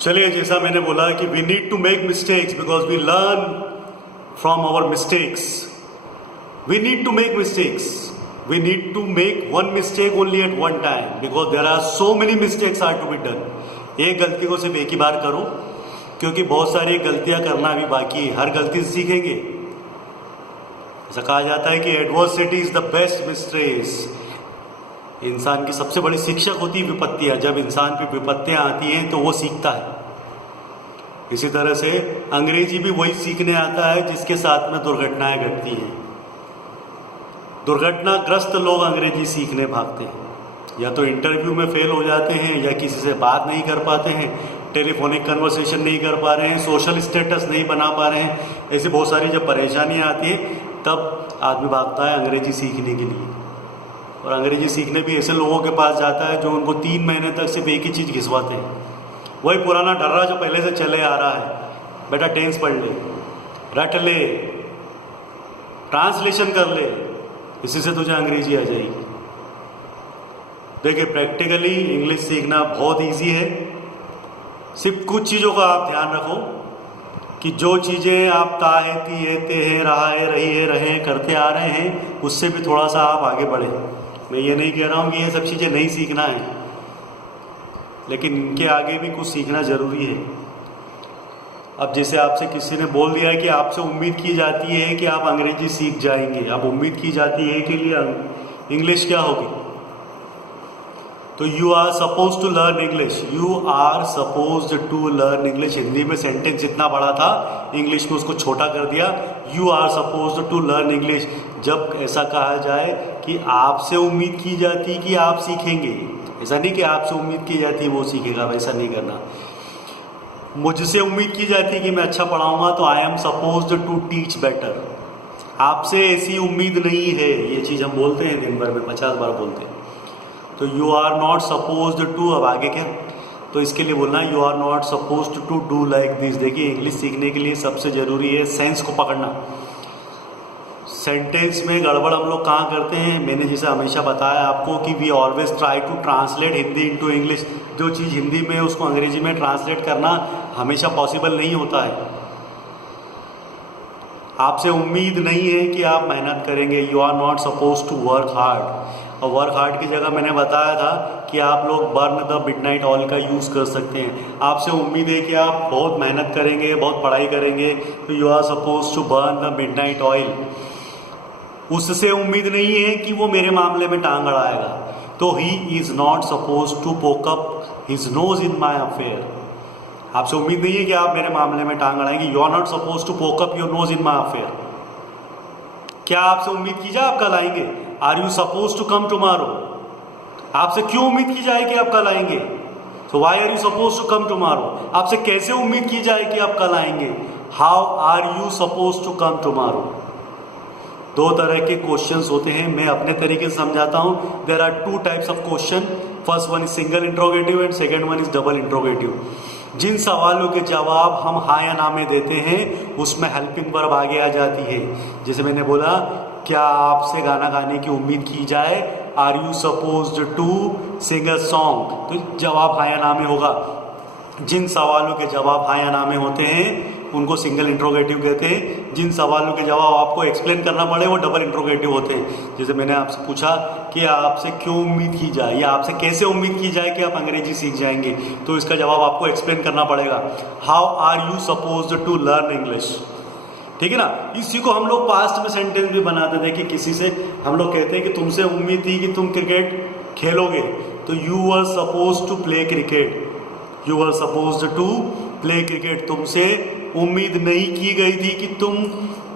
चलिए, जैसा मैंने बोला कि we need to make mistakes because we learn from our mistakes. We need to make mistakes. We need to make one mistake only at one time because there are so many mistakes are to be done. एक गलती को सिर्फ एक ही बार करो, क्योंकि बहुत सारी गलतियां करना अभी बाकी है. हर गलती से सीखेंगे. ऐसा कहा जाता है कि adversity is the best mistress. इंसान की सबसे बड़ी शिक्षक होती है विपत्तियां. जब इंसान पे विपत्तियां आती हैं तो वो सीखता है. इसी तरह से अंग्रेजी भी वही सीखने आता है जिसके साथ में दुर्घटनाएं घटती हैं. दुर्घटनाग्रस्त लोग अंग्रेजी सीखने भागते हैं. या तो इंटरव्यू में फेल हो जाते हैं, या किसी से बात नहीं कर पाते हैं, टेलीफोनिक कन्वर्सेशन नहीं कर पा रहे हैं, सोशल स्टेटस नहीं बना पा रहे हैं. ऐसी बहुत सारी जब परेशानियां आती है तब आदमी भागता है अंग्रेजी सीखने के लिए. और अंग्रेजी सीखने भी ऐसे लोगों के पास जाता है जो उनको 3 महीने तक सिर्फ एक ही चीज़ घिसवाते हैं. वही पुराना डर्रा जो पहले से चले आ रहा है. बेटा टेंस पढ़ ले, रट ले, ट्रांसलेशन कर ले, इसी से तुझे अंग्रेजी आ जाएगी. देखिए, प्रैक्टिकली इंग्लिश सीखना बहुत इजी है. सिर्फ कुछ चीज़ों का आप ध्यान रखो कि जो चीज़ें आप ताहे तिहे तेहे रहाए रही रहे करते आ रहे हैं, उससे भी थोड़ा सा आप आगे बढ़े. मैं ये नहीं कह रहा हूँ कि ये सब चीज़ें नहीं सीखना है, लेकिन इनके आगे भी कुछ सीखना ज़रूरी है. अब जैसे आपसे किसी ने बोल दिया है कि आपसे उम्मीद की जाती है कि आप अंग्रेजी सीख जाएंगे. अब उम्मीद की जाती है कि लिए इंग्लिश क्या होगी? तो you are suppose to learn English. You are suppose to learn English. Hindi में सेंटेंस जितना बड़ा था, इंग्लिश में उसको छोटा कर दिया. You are suppose to learn English. जब ऐसा कहा जाए कि आपसे उम्मीद की जाती कि आप सीखेंगे, ऐसा नहीं कि आपसे उम्मीद की जाती वो सीखेगा, वैसा नहीं करना. मुझसे उम्मीद की जाती कि मैं अच्छा पढ़ाऊंगा, तो I am suppose to teach better. आपसे ऐसी उम्मीद नहीं है. ये चीज़ हम बोलते हैं दिन भर में 50 बार बोलते हैं. तो you are not suppose to, अब आगे क्या? तो इसके लिए बोलना you are not suppose to do like this. देखिए, इंग्लिश सीखने के लिए सबसे ज़रूरी है सेंस को पकड़ना. सेंटेंस में गड़बड़ हम लोग कहाँ करते हैं? मैंने जैसे हमेशा बताया आपको कि we always try to translate Hindi into English. जो चीज़ हिंदी में उसको अंग्रेजी में ट्रांसलेट करना हमेशा पॉसिबल नहीं होता है. आपसे उम्मीद नहीं है कि आप मेहनत करेंगे. You are not suppose to work hard. और वर्क हार्ड की जगह मैंने बताया था कि आप लोग बर्न द मिडनाइट ऑयल का यूज़ कर सकते हैं. आपसे उम्मीद है कि आप बहुत मेहनत करेंगे, बहुत पढ़ाई करेंगे, तो you are suppose to burn the midnight oil. उससे उम्मीद नहीं है कि वो मेरे मामले में टांग अड़ाएगा, तो he is not suppose to poke up his nose in my affair. आपसे उम्मीद नहीं है कि आप मेरे मामले में टांग अड़ाएंगे. You are not suppose to poke up your nose in my affair. क्या आपसे उम्मीद की जाए आप कल आएंगे? Are you suppose to come tomorrow? आपसे क्यों उम्मीद की जाए कि आप कल आएंगे? तो why are you suppose to come tomorrow? आपसे कैसे उम्मीद की जाए कि आप कल आएंगे? How are you suppose to come tomorrow? 2 तरह के क्वेश्चंस होते हैं. मैं अपने तरीके से समझाता हूं. There are 2 types of question. First one is single interrogative and second one is double interrogative. जिन सवालों के जवाब हम हाँ या ना में देते हैं, उसमें हेल्पिंग वर्ब आगे आ जाती है. जैसे मैंने बोला, क्या आपसे गाना गाने की उम्मीद की जाए? Are you suppose to sing a song? तो जवाब हाँ या ना में होगा. जिन सवालों के जवाब हाँ या ना में होते हैं उनको सिंगल इंट्रोगेटिव कहते हैं. जिन सवालों के जवाब आपको एक्सप्लेन करना पड़े वो डबल इंट्रोगेटिव होते हैं. जैसे मैंने आपसे पूछा कि आपसे क्यों उम्मीद की जाए या आपसे कैसे उम्मीद की जाए कि आप अंग्रेजी सीख जाएंगे, तो इसका जवाब आपको एक्सप्लेन करना पड़ेगा. How are you suppose to learn English? ठीक है ना. इसी को हम लोग पास्ट में सेंटेंस भी बनाते थे कि किसी से हम लोग कहते हैं कि तुमसे उम्मीद थी कि तुम क्रिकेट खेलोगे, तो you were suppose to play cricket. You were suppose to play cricket. तुमसे उम्मीद नहीं की गई थी कि तुम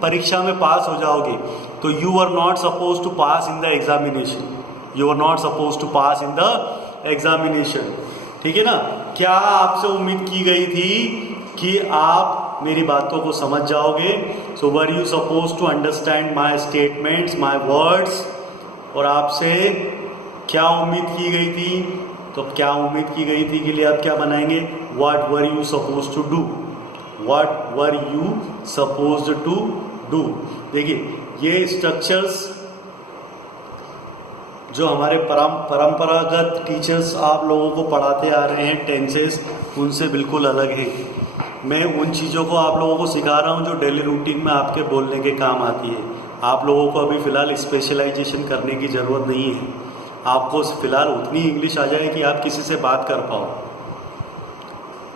परीक्षा में पास हो जाओगे, तो you are not suppose to pass in the examination. You are not suppose to pass in the examination. ठीक है ना. क्या आपसे उम्मीद की गई थी कि आप मेरी बातों को समझ जाओगे? So were you suppose to understand my statements, my words. और आपसे क्या उम्मीद की गई थी? तो क्या उम्मीद की गई थी के लिए आप क्या बनाएंगे? What were you suppose to do? What were you suppose to do? देखिए, ये स्ट्रक्चर्स जो हमारे परंपरागत टीचर्स आप लोगों को पढ़ाते आ रहे हैं, टेंसेस, उनसे बिल्कुल अलग है। मैं उन चीज़ों को आप लोगों को सिखा रहा हूँ जो डेली रूटीन में आपके बोलने के काम आती है। आप लोगों को अभी फ़िलहाल स्पेशलाइजेशन करने की ज़रूरत नहीं है। आपको फ़िलहाल उतनी इंग्लिश आ जाए कि आप किसी से बात कर पाओ।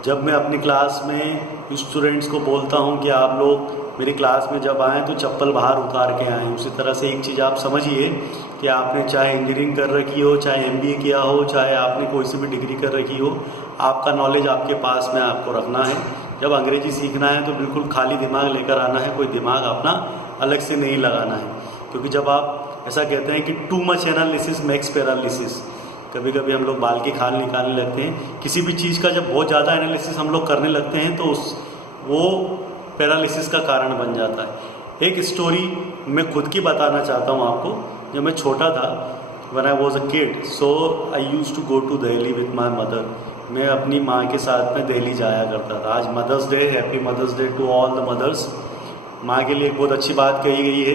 जब मैं अपनी क्लास में स्टूडेंट्स को बोलता हूँ कि आप लोग मेरी क्लास में जब आएँ तो चप्पल बाहर उतार के आएँ, उसी तरह से एक चीज़ आप समझिए कि आपने चाहे इंजीनियरिंग कर रखी हो, चाहे MBA किया हो, चाहे आपने कोई सी भी डिग्री कर रखी हो, आपका नॉलेज आपके पास में आपको रखना है। जब अंग्रेजी सीखना है तो बिल्कुल खाली दिमाग लेकर आना है, कोई दिमाग अपना अलग से नहीं लगाना है। क्योंकि जब आप ऐसा कहते हैं कि too much analysis makes paralysis, कभी कभी हम लोग बाल की खाल निकालने लगते हैं। किसी भी चीज़ का जब बहुत ज़्यादा एनालिसिस हम लोग करने लगते हैं तो वो पैरालिसिस का कारण बन जाता है। एक स्टोरी मैं खुद की बताना चाहता हूँ आपको। जब मैं छोटा था, when I was a kid, so I used to go to Delhi with my mother. मैं अपनी माँ के साथ में दिल्ली जाया करता था। आज mother's day, happy mother's day to all the mothers. माँ के लिए एक बहुत अच्छी बात कही गई है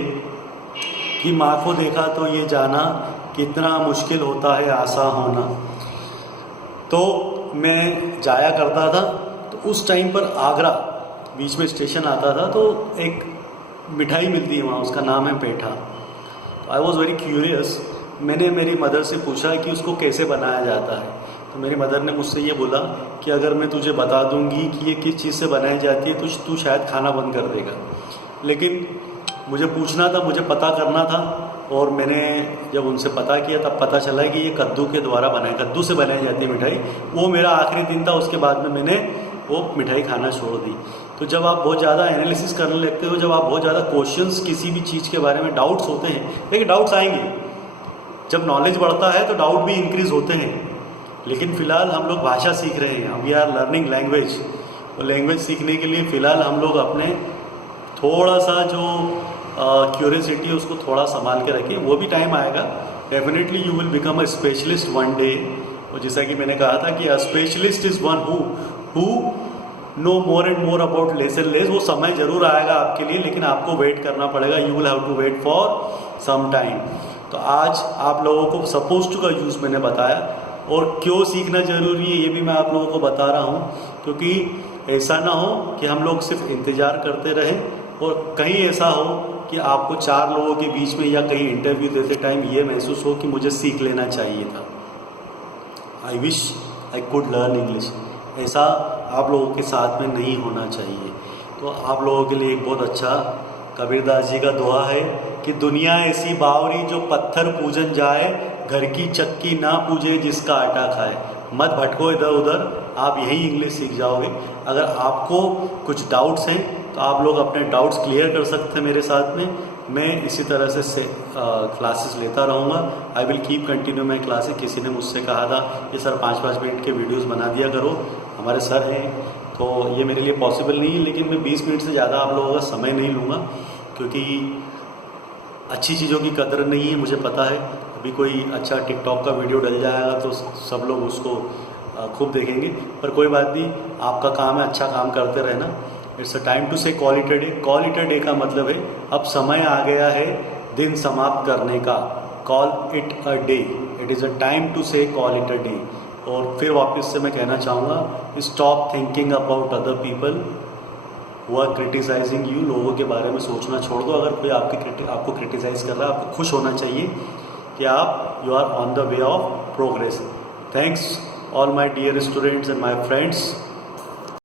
कि माँ को देखा तो ये जाना कितना मुश्किल होता है आसा होना। तो मैं जाया करता था, तो उस टाइम पर आगरा बीच में स्टेशन आता था, तो एक मिठाई मिलती है वहाँ, उसका नाम है पेठा। I was very curious. मैंने मेरी मदर से पूछा कि उसको कैसे बनाया जाता है। तो मेरी मदर ने मुझसे ये बोला कि अगर मैं तुझे बता दूंगी कि ये किस चीज़ से बनाई जाती है तो तू शायद खाना बंद कर देगा। लेकिन मुझे पूछना था, मुझे पता करना था, और मैंने जब उनसे पता किया तब पता चला कि ये कद्दू के द्वारा कद्दू से बनाई जाती है मिठाई। वो मेरा आखिरी दिन था, उसके बाद में मैंने वो मिठाई खाना छोड़ दी। तो जब आप बहुत ज़्यादा एनालिसिस करने लगते हो, जब आप बहुत ज़्यादा क्वेश्चंस किसी भी चीज़ के बारे में डाउट्स होते हैं, लेकिन डाउट्स आएंगे, जब नॉलेज बढ़ता है तो डाउट भी इंक्रीज़ होते हैं। लेकिन फ़िलहाल हम लोग भाषा सीख रहे हैं, वी आर लर्निंग लैंग्वेज। और लैंग्वेज सीखने के लिए फ़िलहाल हम लोग अपने थोड़ा सा जो क्यूरियोसिटी उसको थोड़ा संभाल के रखें। वो भी टाइम आएगा, definitely you will become a specialist one day. और जैसा कि मैंने कहा था कि a specialist is one who know more and more about less and less. वो समय ज़रूर आएगा आपके लिए, लेकिन आपको वेट करना पड़ेगा। You will have to wait for some time. तो आज आप लोगों को सपोज टू का यूज़ मैंने बताया, और क्यों सीखना ज़रूरी है ये भी मैं आप लोगों को बता रहा हूँ, क्योंकि ऐसा ना हो कि हम लोग सिर्फ इंतज़ार करते रहें और कहीं ऐसा हो कि आपको 4 लोगों के बीच में या कहीं इंटरव्यू देते टाइम ये महसूस हो कि मुझे सीख लेना चाहिए था। I wish I could learn English. ऐसा आप लोगों के साथ में नहीं होना चाहिए। तो आप लोगों के लिए एक बहुत अच्छा कबीरदास जी का दुआ है कि दुनिया ऐसी बावरी जो पत्थर पूजन जाए, घर की चक्की ना पूजे जिसका आटा खाए। मत भटको इधर उधर, आप यही इंग्लिश सीख जाओगे। अगर आपको कुछ डाउट्स हैं तो आप लोग अपने डाउट्स क्लियर कर सकते हैं मेरे साथ में। मैं इसी तरह से क्लासेस लेता रहूँगा। I will keep continue my classes. किसी ने मुझसे कहा था कि सर 5-5 मिनट के वीडियोस बना दिया करो, हमारे सर हैं, तो ये मेरे लिए पॉसिबल नहीं है। लेकिन मैं 20 मिनट से ज़्यादा आप लोगों का समय नहीं लूँगा, क्योंकि अच्छी चीज़ों की कदर नहीं है, मुझे पता है। अभी कोई अच्छा टिकटॉक का वीडियो डल जाएगा तो सब लोग उसको खूब देखेंगे, पर कोई बात नहीं, आपका काम है अच्छा काम करते रहना। It's a time to say call it a day. Call it a day का मतलब है अब समय आ गया है दिन समाप्त करने का। Call it a day, it is a time to say call it a day. और फिर वापस से मैं कहना चाहूँगा, stop thinking about other people who are criticising you. लोगों के बारे में सोचना छोड़ दो। अगर कोई आपको क्रिटिसाइज़ कर रहा है, आपको खुश होना चाहिए कि आप you are on the way of progress. Thanks all my dear students and my friends.